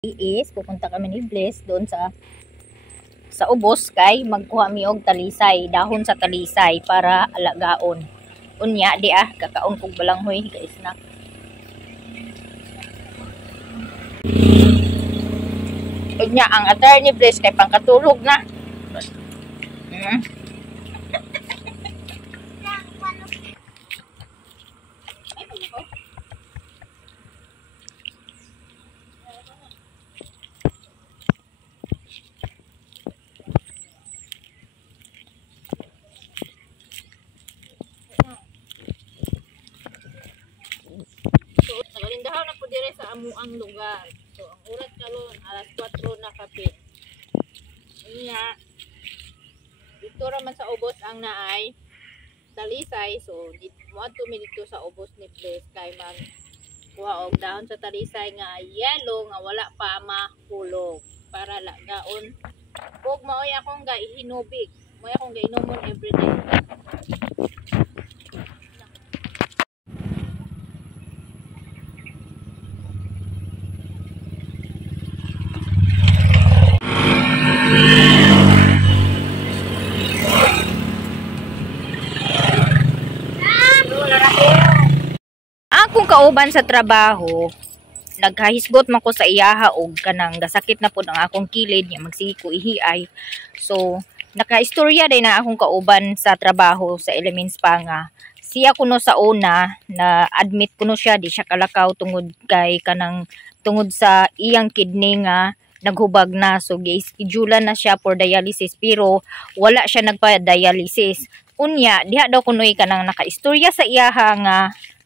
is pupunta kami ni Bless doon sa ubos kay magkuha mi og talisay, dahon sa talisay para alagaon. Unya di kakaon kog balanghoy guys na. Unya ang attire ni Bless kay pangkatulog na. Nagalindahaw na po dire sa amuang lugar. So, ang oras karon alas 4 na kape. Unya, dito raman sa ubos ang naay talisay. So, mo mi dito sa ubos ni Bless kay man kuha og dahon sa talisay nga yellow nga wala pa mahulog para lagaon. Ug maoy akong gahinubig. Maoy akong gainomon everyday. Akong kauban sa trabaho, naghahisgot man ko sa iyaha og kanang gasakit na pud ang akong kilid nya magsige ko ihiay. So, nakaistorya din na akong kauban sa trabaho sa Elements pa nga. Siya kuno sa una na admit kuno siya di siya kalakaw tungod kay kanang tungod sa iyang kidney nga naghubag na. So, gi-schedulean na siya for dialysis pero wala siya nagpa-dialysis. Unya, diha daw kunoy kanang nakaistorya sa iyaha nga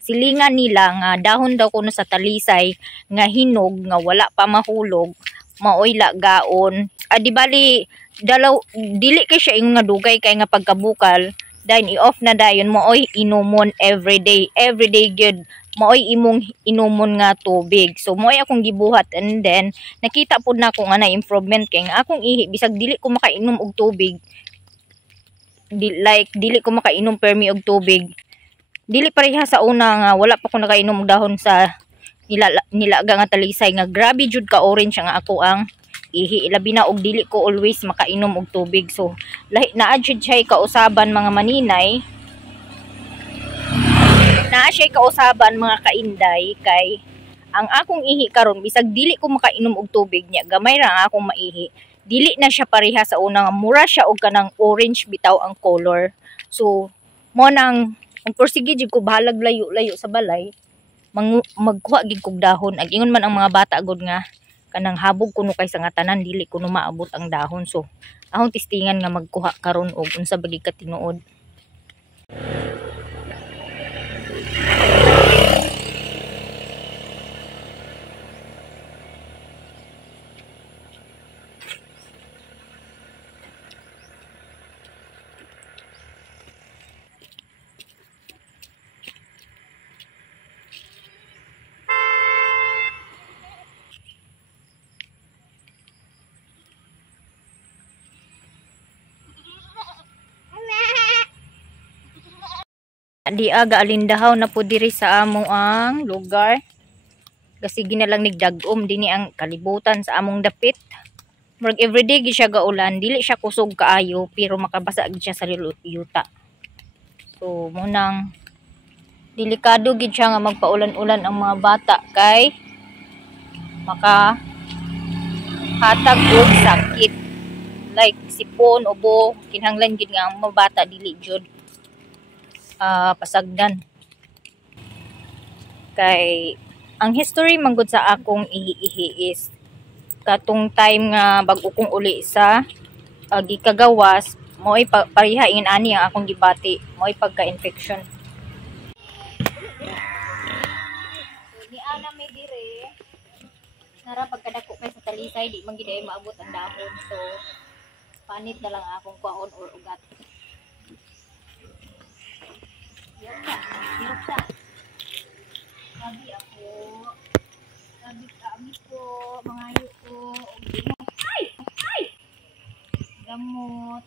silingan nila nga dahon daw kuno sa talisay nga hinog nga wala pa mahulog maoy lagaon. Di bali dili kay siya nga dugay kay nga pagkabukal then i-off na dayon maoy inumon everyday gyud maoy imong inumon nga tubig. So maoy akong gibuhat and then nakita pud na ako nga na improvement kay nga akong ihi bisag dili ko makainom og tubig dili ko makainom permi og tubig. Dili pareha sa una nga wala pa ko nakainom og dahon sa nilaga nga talisay nga grabe jud ka orange nga ako ang ihi labi na og dili ko always makainom og tubig. So lahi naa jud siya kausaban mga maninay. Naa siya kausaban mga kainday kay ang akong ihi karon bisag dili ko makainom og tubig nya gamay ra ang akong maihi. Dili na siya pareha sa una nga mura siya og kanang orange bitaw ang color. So mo nang kung porsige jud ko bahalag layo-layo sa balay, magkuha gid kog dahon. Ag ingon man ang mga bata gud nga kanang habog kuno kay sa nga tanan dili kuno maabot ang dahon. So ahong testingan nga magkuha karon og unsa bagi ka tinuod. Di aga alindahaw na po diri sa among ang lugar. Gasigi na lang nigdagom dinhi ang kalibutan sa among dapit. Murag everyday gi siya gaulan, dili siya kusog kaayo pero makabasa gid siya sa yuta. So munang delikado gid siya nga magpaulan-ulan ang mga bata kay maka hatag og sakit like sipon, ubo, kinahanglan gid nga ang mga bata dili jud pasagdan. Kay ang history manggod sa akong ihi is katong time nga bag-o kong uli sa gikagawas mo'y pareha ingin ani ang akong gibati mo'y pagka-infection. Ni ana may dire nara pagkadako kay sa talisay di man gid ay maabot ang dahon. So panit na lang akong kwaon or ugat. Yoksa. Sabi ako. Sabi ko, mangayo ko. Ay! Gamot.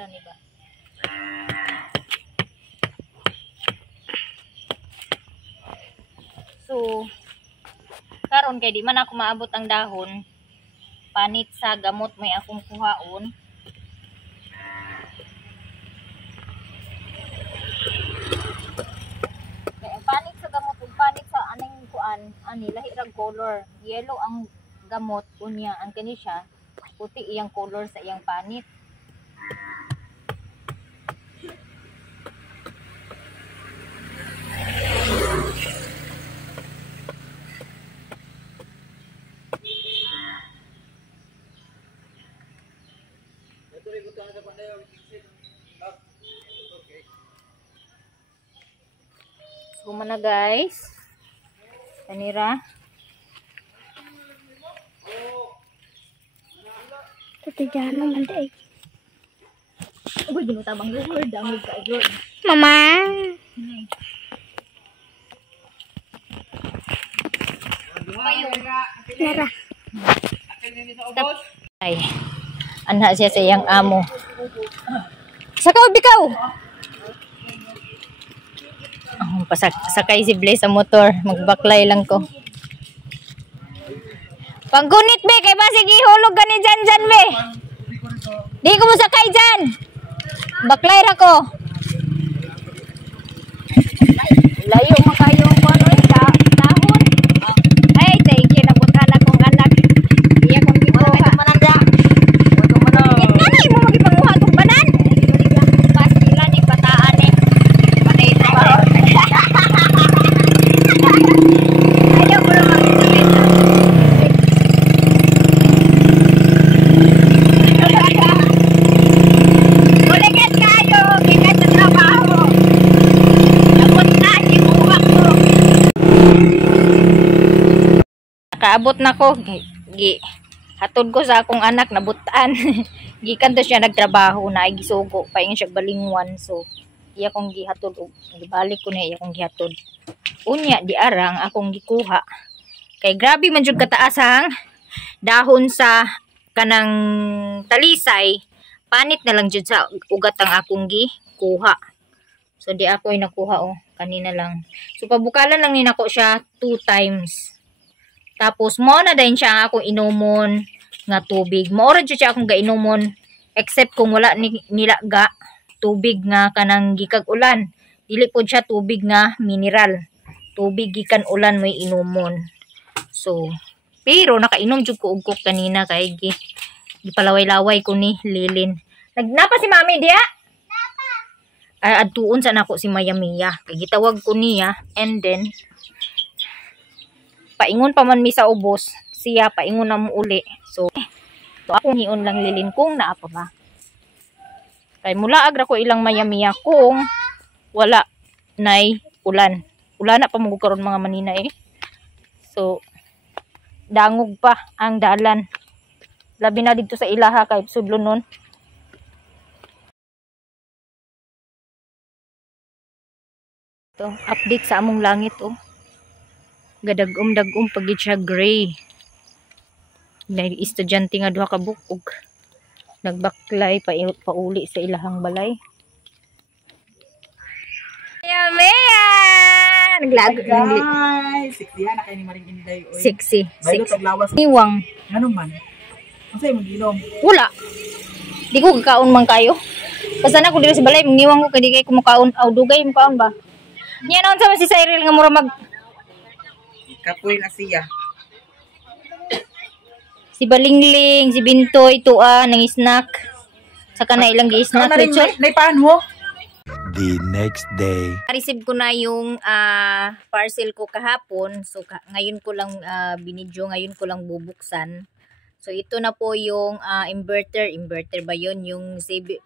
Ba? So, karon kay di man ako maabot ang dahon. Panit sa gamot may akong kuhaon. Kaya panit sa gamot ug panit sa aning kuan, ani lahi rag color. Yellow ang gamot unya ang kani siya, puti iyang color sa iyang panit. So mana guys, kanira Tatigan naman day. uy ginutabang luhur dangog ka igor. Mama. Nara. Ay, anha siya sa iyang amo. Sakaw bikaw. Sakay si Blaze sa motor, magbaklay lang ko. Paggunit be, kay basig ihulog ka ni Jan be. Di ko mo sakay dyan. Baklay ra ko. Layo makayo ko ano dahon. Ay, thank you nabutan akong anak. Iya kong gibuha. Mananda. Nanay mo magipanguha tong banan. Pas ila ni bataan ni. Panay trabaho. Ayaw ko na magtuloy. Uligat kayo, bigat sa trabaho. Abot na, gibuha ko. Nakaabot na ko. Hatod ko sa akong anak, nabutaan. Gikan to siya nagtrabaho na, ay gisugo. Paingin siya balingwan. So, iya kong gihatod. Gibalik ko na iya kong gihatod. Unya, di arang akong gikuha. Kay grabe man jud kataas ang dahon sa kanang talisay. Panit na lang jud sa ugat ang akong gikuha. So di ako ay nakuha kanina lang. So pabukalan lang ni nako siya 2 times. Tapos mo na din siya ang akong inumon nga tubig. Maora jud siya akong gainomon except kung wala nilaga tubig nga kanang gikag ulan. Dili pod siya tubig nga mineral. Tubig gikan ulan may inumon. So pero nakainom jud ko og kok kanina kay Gipalaway-laway ko ni Lilin. Nagnapa si Mami diya? Adtuon sa nako si Maya Mia. Kay gitawag ko niya and then paingon pa man mi sa ubos. Siya paingon na mo uli. So ako hiun lang Lilin kung naa pa ba. Kay mula agra ko ilang Maya Mia kung wala nay ulan. Ulan na pa mo karon mga manina eh. So dangog pa ang dalan. Labi na dito sa ilaha kay sudlo nun. To, update sa among langit oh. Gadagom-dagom pagid siya gray. Nay estudyante nga duha ka bukog. Nagbaklay pauli sa ilahang balay. Maya! Naglago. Guys, sexy na kay ni Maring Inday. Sexy. Bailo taglawas. Niwang. Ngano man? Unsay mo gilom? Wala. Di ko kakaon man kayo. Basta na ko dito sa balay, niwang ko kay di kay kumukaon. Aw dugay mo kaon ba? Nya naon sa si Cyril nga mura mag Kapoy na siya. si Balingling, si Bintoy, tuwa nang snack. Saka na ilang gi-snack lechon. Nay paano? The next day. Receive ko na yung parcel ko kahapon. So ngayon ko lang binidyo, ngayon ko lang bubuksan. So ito na po yung inverter ba 'yon, yung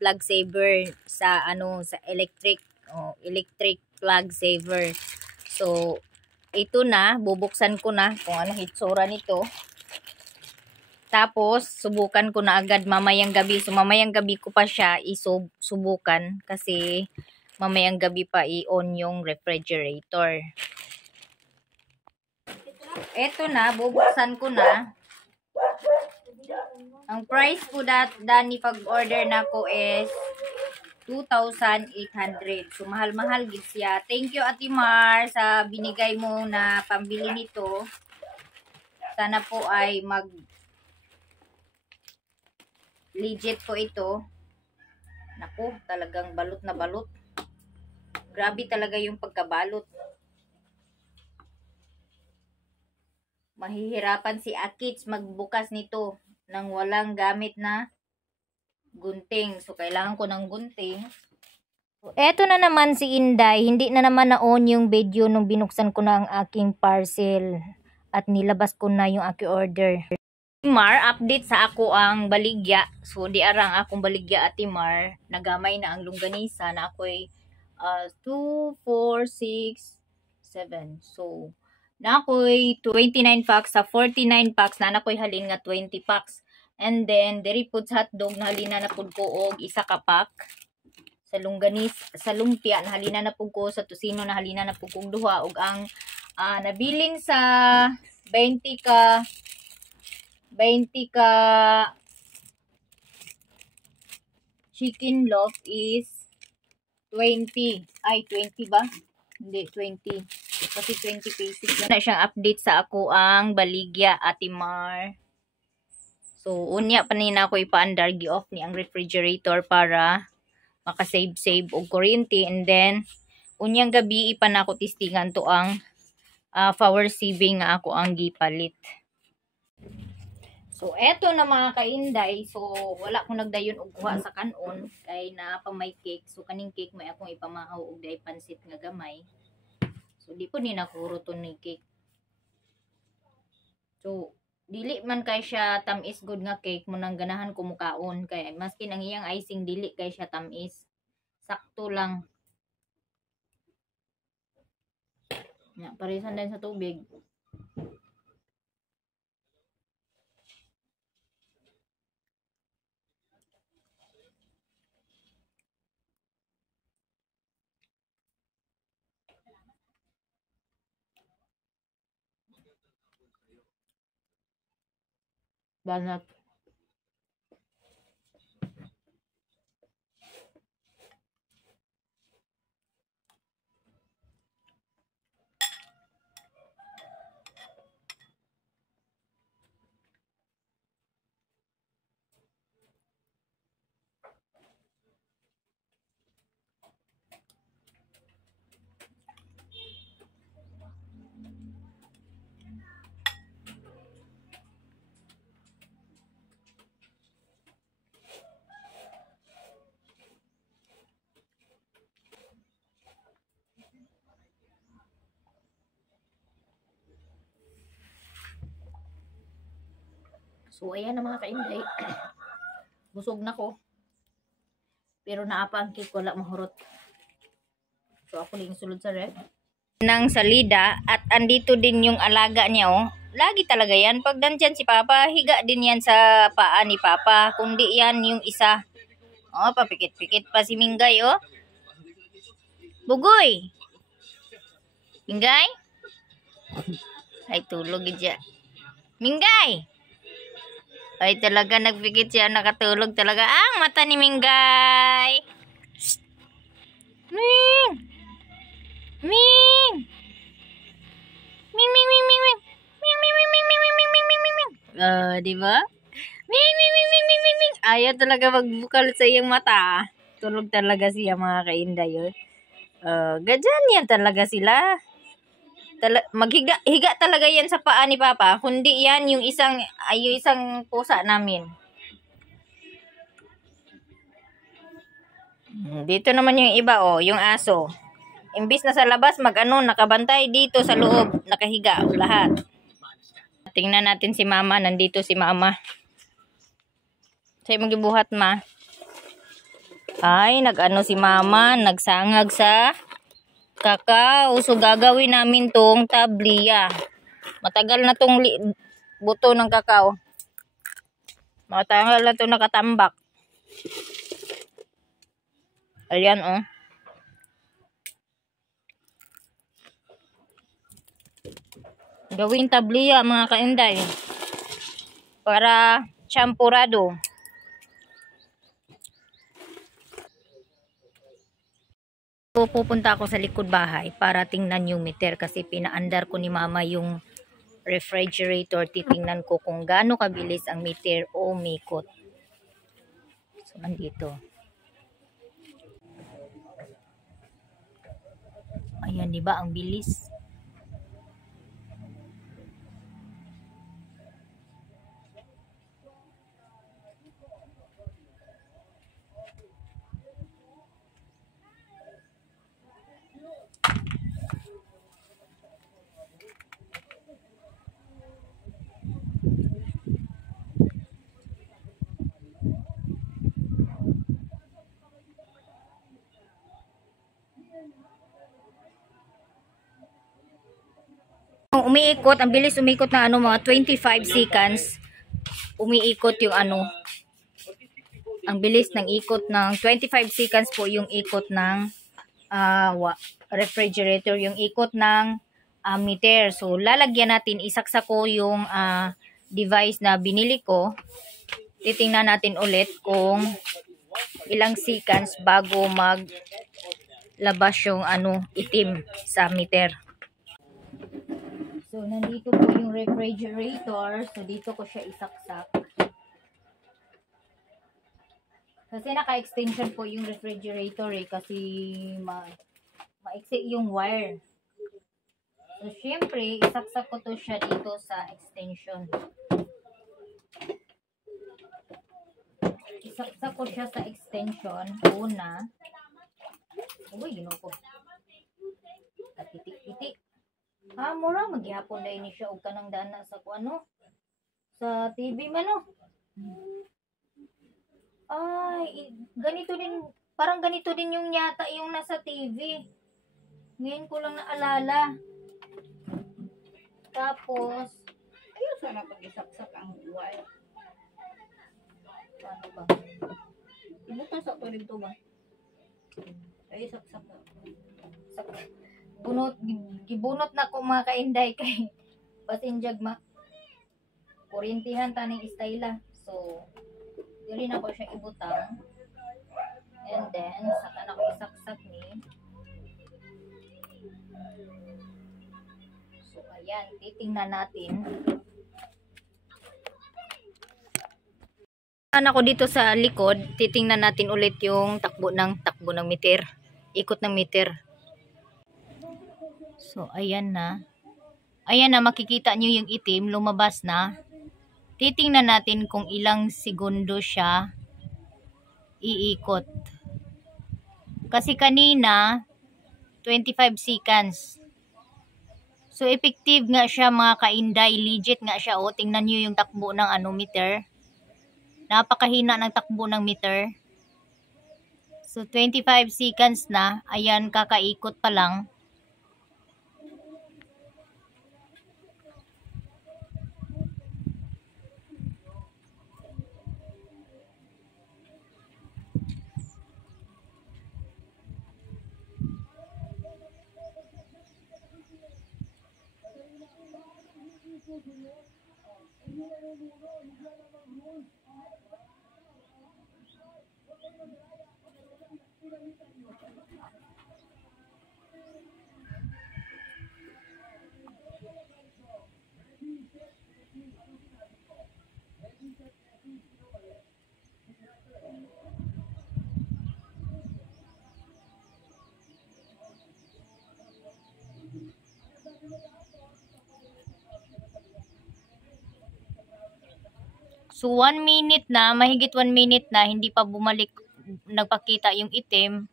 plug saver sa sa electric plug saver. So ito na, bubuksan ko na kung ano hitsura nito. Tapos subukan ko na agad mamayang gabi. So mamayang gabi ko pa siya isubukan kasi mamayang gabi pa i-on yung refrigerator. Ito na, bubuksan ko na. Ang price ko dani pag-order na ko is 2,800. So mahal-mahal gid siya. Thank you Ate Mar sa binigay mo na pambili nito. Sana po ay legit po ito. Naku, talagang balot na balot. Grabe talaga yung pagkabalot. Mahihirapan si Akits magbukas nito nang walang gamit na gunting. So, kailangan ko ng gunting. So, eto na naman si Inday. Hindi na naman na-on yung video nung binuksan ko na ang aking parcel. At nilabas ko na yung aking order. Mar, update sa ako ang baligya. So, di arang akong baligya Ate Mar. Nagamay na ang longganisa na ako'y 2, 4, 6, 7. So, na ako'y 29 packs sa 49 packs na ako'y halin nga 20 packs. And then, diri po sa hotdog na halina na po ko og isa ka pack. Sa longganis, sa lumpia na halina na po ko, sa tusino na halina na po kong duha. Og ang nabilin sa 20 ka chicken loaf is 20. Ay, 20 ba? Hindi, 20. Kasi 20 pieces. Yan na siyang update sa ako ang baligya Ate Mar. So, unya pa nina ako ipaandar, gi-off ni ang refrigerator para makasave-save og kuryente. And then, unyang gabi ipa na ako tistingan to ang power saving nga ako ang gipalit. So, eto na mga kainday. So, wala kong nagdayon og kuha sa kanon. Kay na pa may cake. So, kaning cake may akong ipamahaw og day pansit nga gamay. So, di po ni nakuro to ni cake. So, dili man kay siya tamis good nga cake mo nang ganahan ko mukaon. Kay maskin ang iyang icing dili kay siya tamis. Sakto lang. Ya, parisan din sa tubig. Banat. So, ayan na mga kainday. Busog na ko. Pero naapa ang cake, wala mahurot. So, ako lang sulod sa ref. Nang salida, at andito din yung alaga niya, oh. Lagi talaga yan. Pag nandyan si Papa, higa din yan sa paa ni Papa. Kundi yan yung isa. Oh, papikit-pikit pa si Mingay, oh. Bugoy! Mingay? Ay, tulog siya. Mingay! Ay, talaga nagpikit siya. Nakatulog talaga. Ang mata ni Mingay! Ming! Ming! Ming, ming, ming, ming, ming! Ming, ming, ming, ming, ming, ming, ming, ming, ming, ming! Diba? Ming, ming, ming, ming, ming, ming, ming! Ayaw talaga magbukal sa iyong mata. Tulog talaga siya mga kainday, oh. Ganyan yan talaga sila. Higa talaga yan sa paa ni Papa. Kundi yan yung isang pusa namin. Dito naman yung iba, oh, yung aso. Imbis na sa labas nakabantay, dito sa loob nakahiga lahat. Tingnan natin si Mama, nandito si Mama. Sa'yo magibuhat, ma. Ay, nag-ano si Mama, nagsangag sa kakao. So, gagawin namin tong tabliya. Matagal na tong buto ng kakao. Matagal na tong nakatambak. Ayan, oh. Gawin tabliya, mga kainday. Para champurado. Pupunta ako sa likod bahay para tingnan yung meter kasi pinaandar ko ni Mama yung refrigerator. Titingnan ko kung gaano kabilis ang meter o umikot. So, nandito. Ayan, di ba? Ang bilis. Umiikot, ang bilis umikot ng mga 25 seconds. Umiikot yung ang bilis ng ikot ng 25 seconds po yung ikot ng refrigerator, yung ikot ng meter. So, lalagyan natin, isaksak ko yung device na binili ko. Titingnan natin ulit kung ilang seconds bago maglabas yung itim sa meter. So, nandito po yung refrigerator. So, dito ko siya isaksak. Kasi naka-extension po yung refrigerator kasi maiksi yung wire. So, syempre, isaksak ko to siya dito sa extension. Isaksak ko siya sa extension. Una. Uy, yun ako. Titik-titik. Mura maghihapon dahil ni siya og kanang dana sa sa TV man, no? Ay, ganito din, parang ganito din yung yata yung nasa TV. Ngayon ko lang naalala. Tapos, Ayun sana pag-isaksak ang wire. paano ba? Ibutas ako rin ito ba? Ay, saksak na. Gibunot na ko mga kainday kay pasinjag kurintihan taning istayla. So, dili na ko siya ibutang. And then, saka na ko isaksak ni. So, ayan, titingnan natin. Ako dito sa likod, titingnan natin ulit yung takbo ng meter. Ikot ng meter. So, ayan na. Ayan na, makikita nyo yung itim, lumabas na. Titingnan natin kung ilang segundo siya iikot. Kasi kanina, 25 seconds. So, effective nga siya mga kainday. Legit nga siya. O, tingnan nyo yung takbo ng meter. Napakahina ng takbo ng meter. So, 25 seconds na. Ayan, kakaikot pa lang. So, 1 minute na, mahigit 1 minute na, hindi pa bumalik, nagpakita yung itim.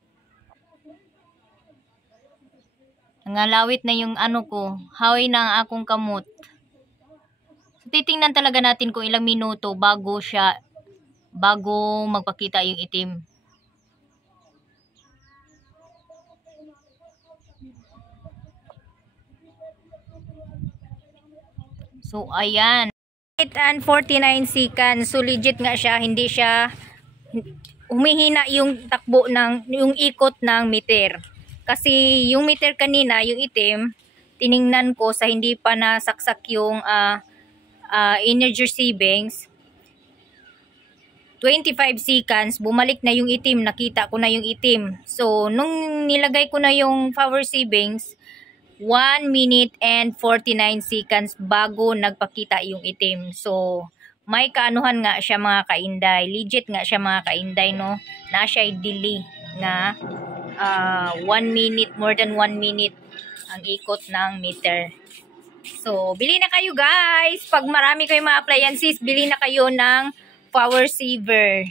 Nangalawit na yung ko, hawi na ang akong kamot. So, titingnan talaga natin kung ilang minuto bago magpakita yung itim. So, ayan. 8 and 49 seconds. So, legit nga siya. Hindi siya humihina yung takbo yung ikot ng meter. Kasi yung meter kanina, yung itim, tiningnan ko sa hindi pa nasaksak yung energy savings. 25 seconds, bumalik na yung itim. Nakita ko na yung itim. So, nung nilagay ko na yung power savings, 1 minute and 49 seconds bago nagpakita yung itim. So, may kaanuhan nga siya mga kainday. Legit nga siya mga kainday, no? Na siya delay nga 1 minute, more than 1 minute ang ikot ng meter. So, bili na kayo guys. Pag marami kayong mga appliances, bili na kayo ng power saver.